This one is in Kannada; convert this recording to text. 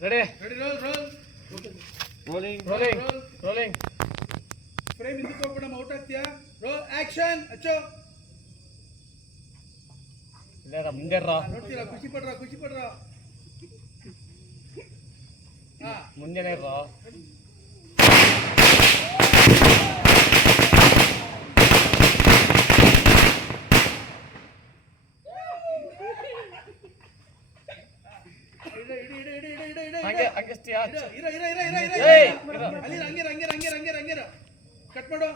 Ready? Rolling. Frame into kopna out atya. Roll action. Acho. Lera munderra. Nodtira ಖುಷಿ ಪಡ್ರ. ಮುಂದೆನೇ ರಾ. ಹಂಗೆ ಇರ ಅಲ್ಲಿ ಹಂಗೆ ಕಟ್ ಮಾಡು.